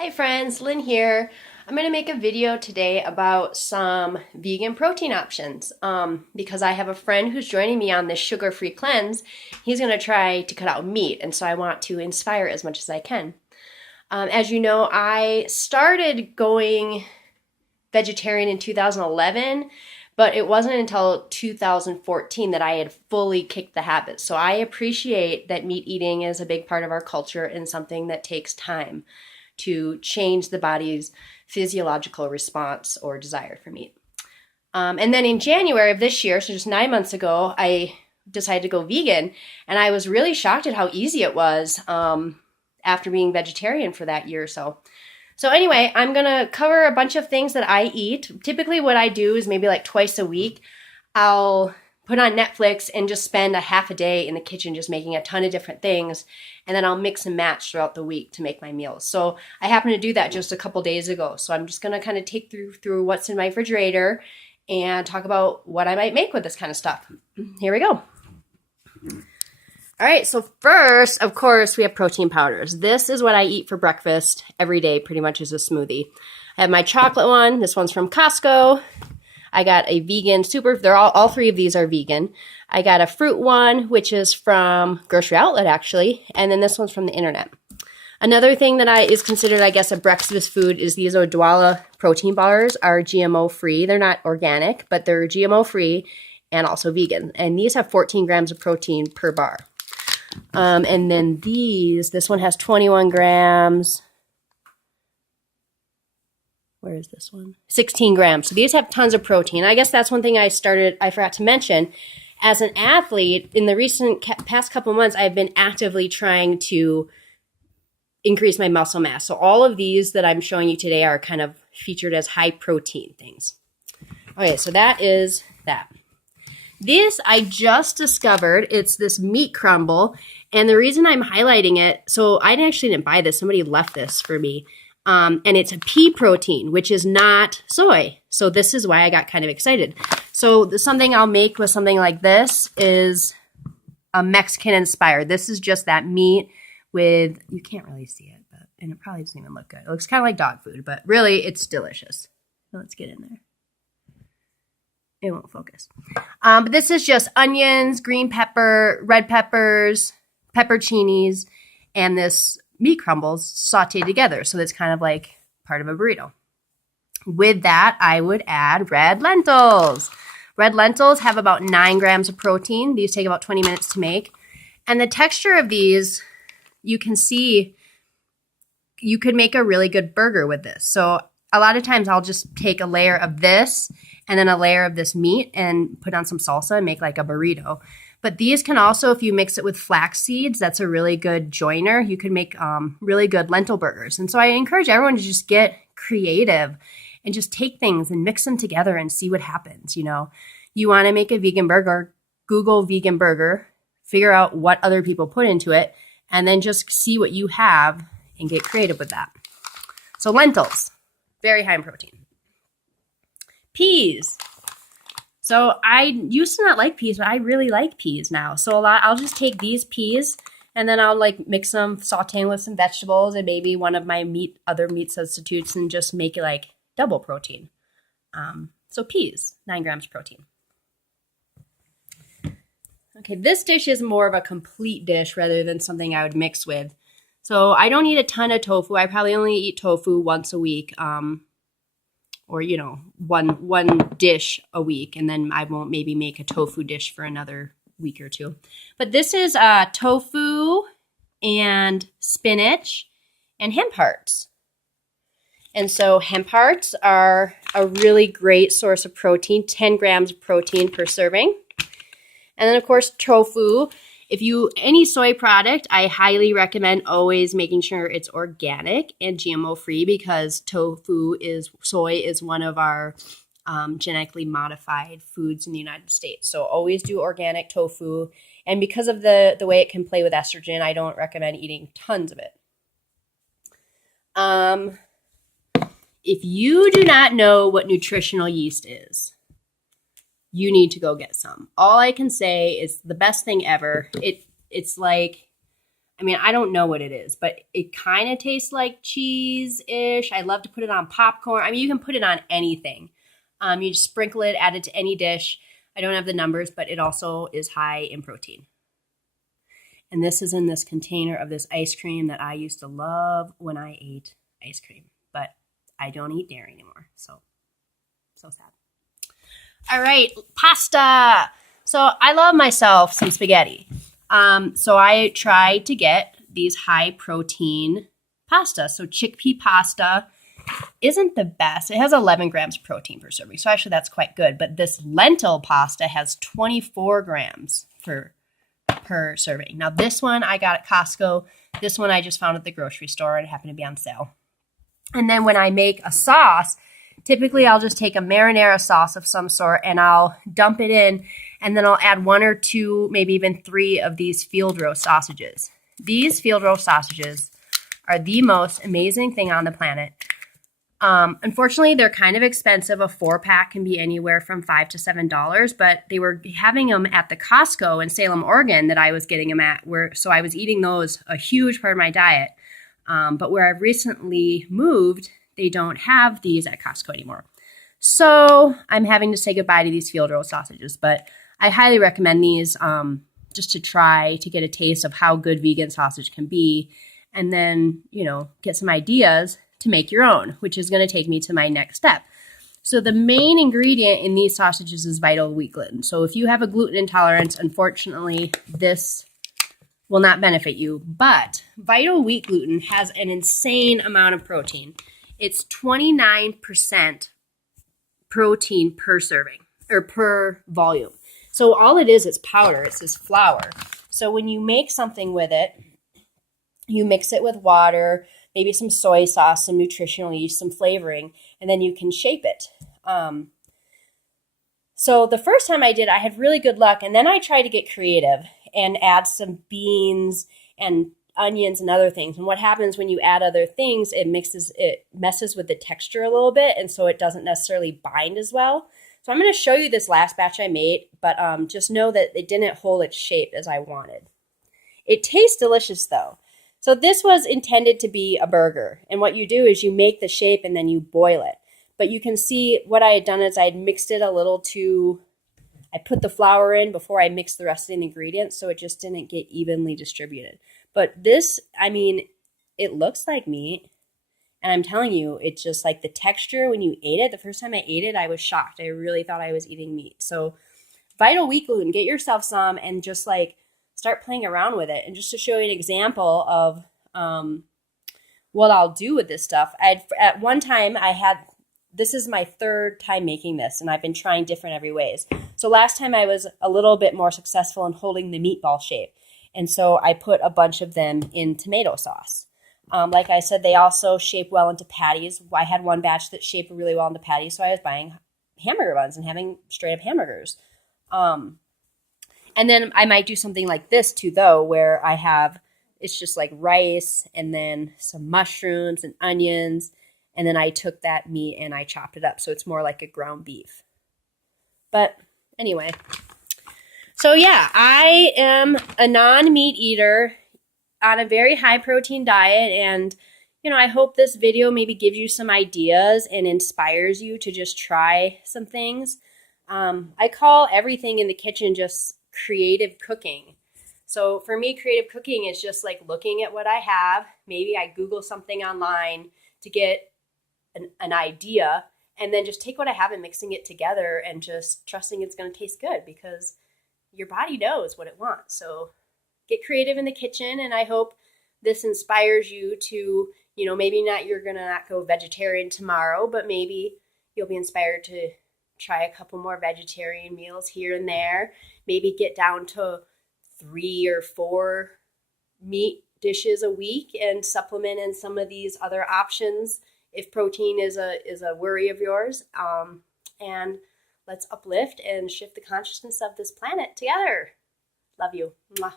Hi friends, Lynn here. I'm going to make a video today about some vegan protein options because I have a friend who's joining me on this sugar-free cleanse. He's going to try to cut out meat, and so I want to inspire as much as I can. As you know, I started going vegetarian in 2011, but it wasn't until 2014 that I had fully kicked the habit. So I appreciate that meat eating is a big part of our culture and something that takes time to change the body's physiological response or desire for meat. And then in January of this year, so just 9 months ago, I decided to go vegan, and I was really shocked at how easy it was after being vegetarian for that year or so. So anyway, I'm gonna cover a bunch of things that I eat. Typically what I do is maybe like twice a week, I'll put on Netflix and just spend a half a day in the kitchen just making a ton of different things, and then I'll mix and match throughout the week to make my meals. So I happened to do that just a couple days ago. So I'm just gonna kind of take through what's in my refrigerator and talk about what I might make with this kind of stuff. Here we go. All right, so first, of course, we have protein powders. This is what I eat for breakfast every day, pretty much as a smoothie. I have my chocolate one. This one's from Costco. I got a vegan they're all three of these are vegan. I got a fruit one, which is from Grocery Outlet, actually, and then this one's from the internet. Another thing that is considered, I guess, a breakfast food is these Odwalla protein bars are GMO-free. They're not organic, but they're GMO-free and also vegan. And these have 14 grams of protein per bar. And then this one has 21 grams. Where is this one? 16 grams. So these have tons of protein. I guess that's one thing I forgot to mention. As an athlete, in the past couple months, I've been actively trying to increase my muscle mass. So all of these that I'm showing you today are kind of featured as high protein things. Okay, so that is that. This I just discovered. It's this meat crumble. And the reason I'm highlighting it, so I actually didn't buy this. Somebody left this for me. And it's a pea protein, which is not soy. So this is why I got kind of excited. So something I'll make with something like this is a Mexican inspired. This is just that meat with, you can't really see it, and it probably doesn't even look good. It looks kind of like dog food, but really it's delicious. So let's get in there. It won't focus. But this is just onions, green pepper, red peppers, pepperoncinis, and this meat crumbles sauteed together. So that's kind of like part of a burrito. With that, I would add red lentils. Red lentils have about 9 grams of protein. These take about 20 minutes to make. And the texture of these, you can see, you could make a really good burger with this. So a lot of times I'll just take a layer of this and then a layer of this meat and put on some salsa and make like a burrito. But these can also, if you mix it with flax seeds, that's a really good joiner. You can make really good lentil burgers. And so I encourage everyone to just get creative and just take things and mix them together and see what happens. You know, you want to make a vegan burger, Google vegan burger, figure out what other people put into it, and then just see what you have and get creative with that. So lentils, very high in protein. Peas. So I used to not like peas, but I really like peas now. So I'll just take these peas and then I'll like mix them, sauteing with some vegetables and maybe one of my other meat substitutes and just make it like double protein. So peas, 9 grams protein. Okay, this dish is more of a complete dish rather than something I would mix with. So I don't eat a ton of tofu. I probably only eat tofu once a week. Or, you know, one dish a week, and then I won't maybe make a tofu dish for another week or two. But this is tofu and spinach and hemp hearts. And so hemp hearts are a really great source of protein, 10 grams of protein per serving. And then, of course, tofu. Any soy product, I highly recommend always making sure it's organic and GMO free because soy is one of our genetically modified foods in the United States. So always do organic tofu. And because of the way it can play with estrogen, I don't recommend eating tons of it. If you do not know what nutritional yeast is, you need to go get some. All I can say is the best thing ever. It's like, I mean, I don't know what it is, but it kind of tastes like cheese-ish. I love to put it on popcorn. I mean, you can put it on anything. You just sprinkle it, add it to any dish. I don't have the numbers, but it also is high in protein. And this is in this container of this ice cream that I used to love when I ate ice cream. But I don't eat dairy anymore, so sad. All right, pasta. So I love myself some spaghetti. So I tried to get these high protein pasta. So chickpea pasta isn't the best. It has 11 grams of protein per serving. So actually that's quite good. But this lentil pasta has 24 grams per serving. Now this one I got at Costco. This one I just found at the grocery store and it happened to be on sale. And then when I make a sauce, typically I'll just take a marinara sauce of some sort and I'll dump it in, and then I'll add 1 or 2, maybe even 3 of these field roast sausages. These field roast sausages are the most amazing thing on the planet. Unfortunately, they're kind of expensive. A 4-pack can be anywhere from $5 to $7, but they were having them at the Costco in Salem, Oregon that I was getting them at, so I was eating those a huge part of my diet. But where I've recently moved, they don't have these at Costco anymore. So I'm having to say goodbye to these field roast sausages, but I highly recommend these just to try to get a taste of how good vegan sausage can be, and then, get some ideas to make your own, which is going to take me to my next step. So the main ingredient in these sausages is vital wheat gluten. So if you have a gluten intolerance, unfortunately, this will not benefit you. But vital wheat gluten has an insane amount of protein. It's 29% protein per serving or per volume. So all it is powder. It's this flour. So when you make something with it, you mix it with water, maybe some soy sauce, some nutritional yeast, some flavoring, and then you can shape it. So the first time I did, I had really good luck, and then I tried to get creative and add some beans and onions and other things. And what happens when you add other things, it messes with the texture a little bit, and so it doesn't necessarily bind as well. So I'm going to show you this last batch I made, but just know that it didn't hold its shape as I wanted. It tastes delicious though. So this was intended to be a burger, and what you do is you make the shape and then you boil it. But you can see what I had done is I had mixed it a little I put the flour in before I mixed the rest of the ingredients, so it just didn't get evenly distributed. But this, I mean, it looks like meat, and I'm telling you, it's just like the texture when you ate it. The first time I ate it, I was shocked. I really thought I was eating meat. So vital wheat gluten, get yourself some and just start playing around with it. And just to show you an example of what I'll do with this stuff, at one time this is my 3rd time making this, and I've been trying different every ways. So last time I was a little bit more successful in holding the meatball shape. And so I put a bunch of them in tomato sauce. Like I said, they also shape well into patties. I had one batch that shaped really well into patties, so I was buying hamburger buns and having straight up hamburgers. And then I might do something like this too, though, where it's just like rice and then some mushrooms and onions. And then I took that meat and I chopped it up. So it's more like a ground beef. But anyway, so yeah, I am a non-meat eater on a very high protein diet. And, I hope this video maybe gives you some ideas and inspires you to just try some things. I call everything in the kitchen just creative cooking. So for me, creative cooking is just like looking at what I have. Maybe I Google something online to get an idea, and then just take what I have and mixing it together and just trusting it's going to taste good, because your body knows what it wants. So get creative in the kitchen, and I hope this inspires you to, maybe you're going to not go vegetarian tomorrow, but maybe you'll be inspired to try a couple more vegetarian meals here and there. Maybe get down to 3 or 4 meat dishes a week and supplement in some of these other options if protein is a worry of yours. And let's uplift and shift the consciousness of this planet together. Love you. Mwah.